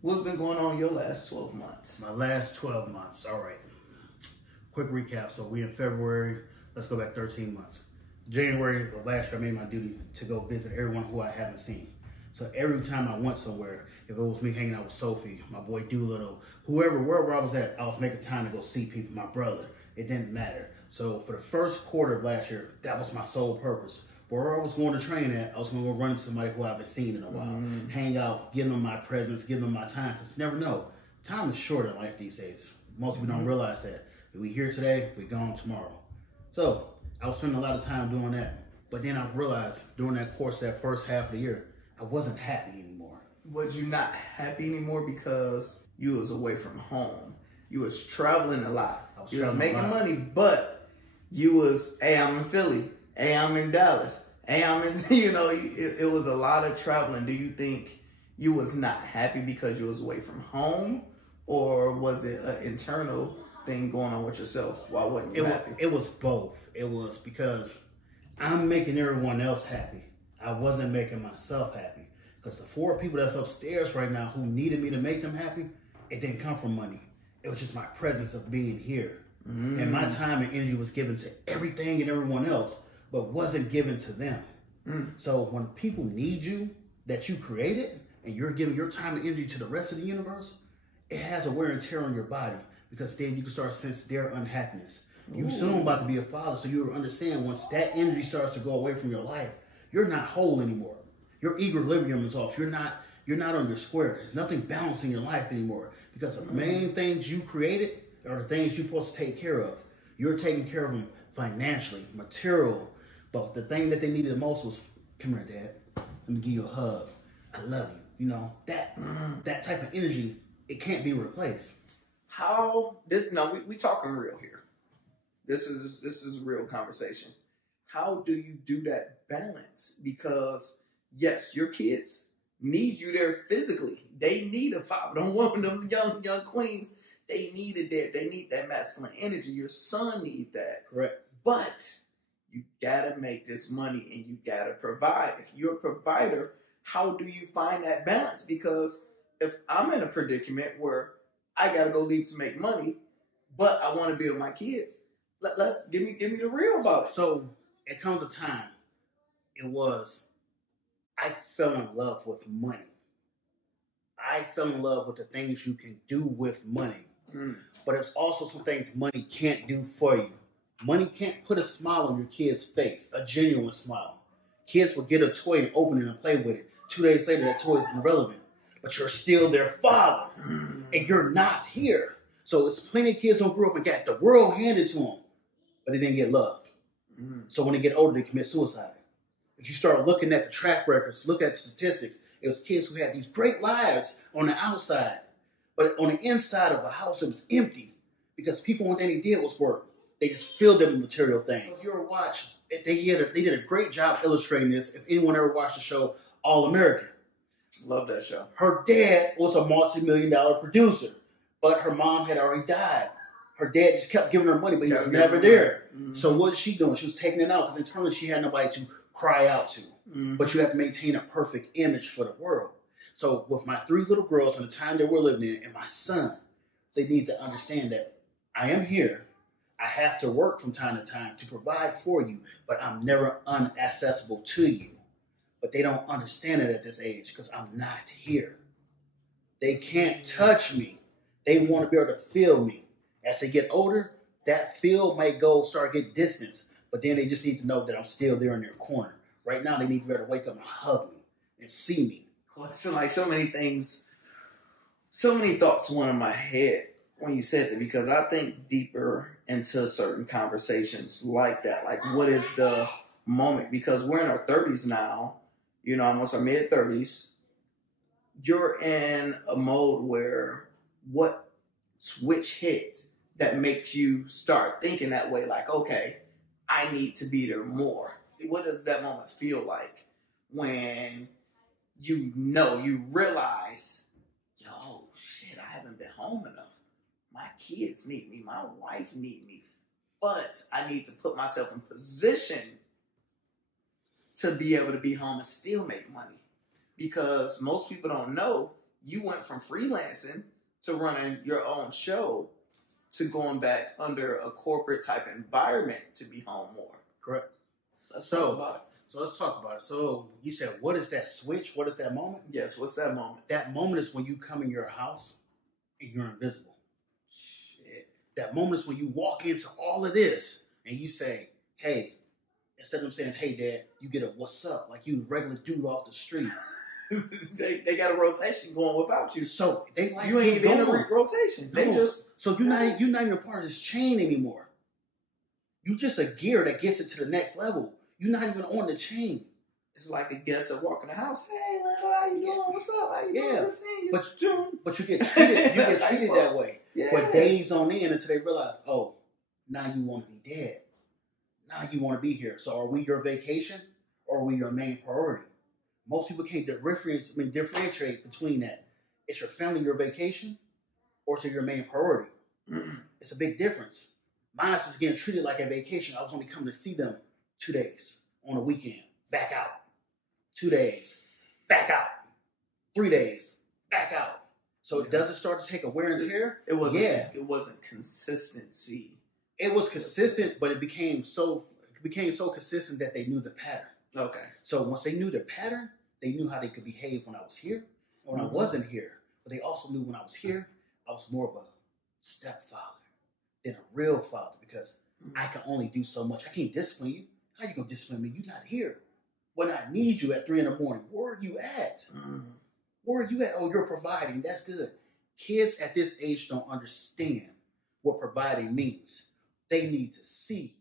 What's been going on in your last 12 months? My last 12 months. All right. Quick recap. So we in February. Let's go back 13 months. January of last year, I made my duty to go visit everyone who I haven't seen. So every time I went somewhere, if it was me hanging out with Sophie, my boy Doolittle, wherever I was at, I was making time to go see people, my brother. It didn't matter. So for the first quarter of last year, that was my sole purpose. Where I was going to train at, I was going to go run into somebody who I haven't seen in a while. Hang out, give them my presence, give them my time. Because you never know. Time is short in life these days. Most people don't realize that. We here today, we gone tomorrow. So I was spending a lot of time doing that. But then I realized during that course, that first half of the year, I wasn't happy anymore. Was you not happy anymore because you was away from home? You was traveling a lot. You was making money, but you was, hey, I'm in Philly. Hey, I'm in Dallas. Hey, I'm in, it was a lot of traveling. Do you think you was not happy because you was away from home? Or was it an internal thing going on with yourself? Why wasn't you happy? It was both. It was because I'm making everyone else happy. I wasn't making myself happy. Because the 4 people that's upstairs right now who needed me to make them happy, it didn't come from money. It was just my presence of being here. And my time and energy was given to everything and everyone else, but wasn't given to them. So when people need you, that you created, and you're giving your time and energy to the rest of the universe, it has a wear and tear on your body, because then you can start to sense their unhappiness. You soon about to be a father, so you'll understand once that energy starts to go away from your life, you're not whole anymore. Your equilibrium is off. You're not on your square. There's nothing balanced in your life anymore, because the main things you created are the things you're supposed to take care of. You're taking care of them financially, material, but the thing that they needed the most was, come here, Dad. Let me give you a hug. I love you. You know, that type of energy, it can't be replaced. We talking real here. This is a real conversation. How do you do that balance? Because yes, your kids need you there physically. They need a father. Don't want them young queens. They needed that. They need that masculine energy. Your son needs that. Correct. But you gotta make this money and you gotta provide. If you're a provider, how do you find that balance? Because if I'm in a predicament where I gotta go leave to make money, but I want to be with my kids, let's give me the real about it. So it comes a time. I fell in love with money. I fell in love with the things you can do with money. But it's also some things money can't do for you. Money can't put a smile on your kid's face, a genuine smile. Kids will get a toy and open it and play with it. 2 days later, that toy is irrelevant. But you're still their father, and you're not here. So it's plenty of kids who grew up and got the world handed to them, but they didn't get love. So when they get older, they commit suicide. If you start looking at the track records, look at the statistics, it was kids who had these great lives on the outside, but on the inside of a house, it was empty because people, one thing they did was work. They just filled them with material things. If you ever watched, they did a great job illustrating this. If anyone ever watched the show All American. Love that show. Her dad was a multi-million-dollar producer, but her mom had already died. Her dad just kept giving her money, but he was never there. So what was she doing? She was taking it out because internally she had nobody to cry out to. But you have to maintain a perfect image for the world. So with my 3 little girls and the time that we're living in, and my son, they need to understand that I am here. I have to work from time to time to provide for you, but I'm never unaccessible to you. But they don't understand it at this age because I'm not here. They can't touch me. They want to be able to feel me. As they get older, that feel might start getting distance, but then they just need to know that I'm still there in their corner. Right now, they need to be able to wake up and hug me and see me. I feel like so many things, so many thoughts went in my head when you said that, because I think deeper into certain conversations like that. Like, what is the moment? Because we're in our 30s now, almost our mid-30s. You're in a mode where what switch hit that makes you start thinking that way? Like, okay, I need to be there more. What does that moment feel like when you realize, yo, shit, I haven't been home enough. My kids need me. My wife need me. But I need to put myself in position to be able to be home and still make money. Because most people don't know you went from freelancing to running your own show to going back under a corporate type environment to be home more. Correct. Let's talk about it. So let's talk about it. So you said, what is that switch? What is that moment? Yes, what's that moment? That moment is when you come in your house and you're invisible. Shit. That moment is when you walk into all of this and you say, hey, instead of them saying, hey, Dad, you get a what's up, like you regular dude off the street. they got a rotation going without you. So they like you ain't even in a rotation. They just so you're not even a part of this chain anymore. You just a gear that gets it to the next level. You're not even on the chain. It's like a guest that walk in the house. Hey, Lando, how you doing? What's up? How you doing? But you get treated. You get treated that way for Yeah. days on end until they realize, oh, now you want to be dead. Now you want to be here. So are we your vacation or are we your main priority? Most people can't differentiate between that. Is your family your vacation or is it your main priority? It's a big difference. Mine was getting treated like a vacation. I was only coming to see them 2 days on a weekend. Back out. 2 days. Back out. 3 days. Back out. So does it start to take a wear and tear? It wasn't. Yeah. It wasn't consistency. It was consistent, but it became so consistent that they knew the pattern. Okay. So once they knew the pattern, they knew how they could behave when I was here or when I wasn't here. But they also knew when I was here, I was more of a stepfather than a real father because I can only do so much. I can't discipline you. How you gonna discipline me? You're not here. When I need you at 3 a.m, where are you at? Where are you at? Oh, you're providing. That's good. Kids at this age don't understand what providing means. They need to see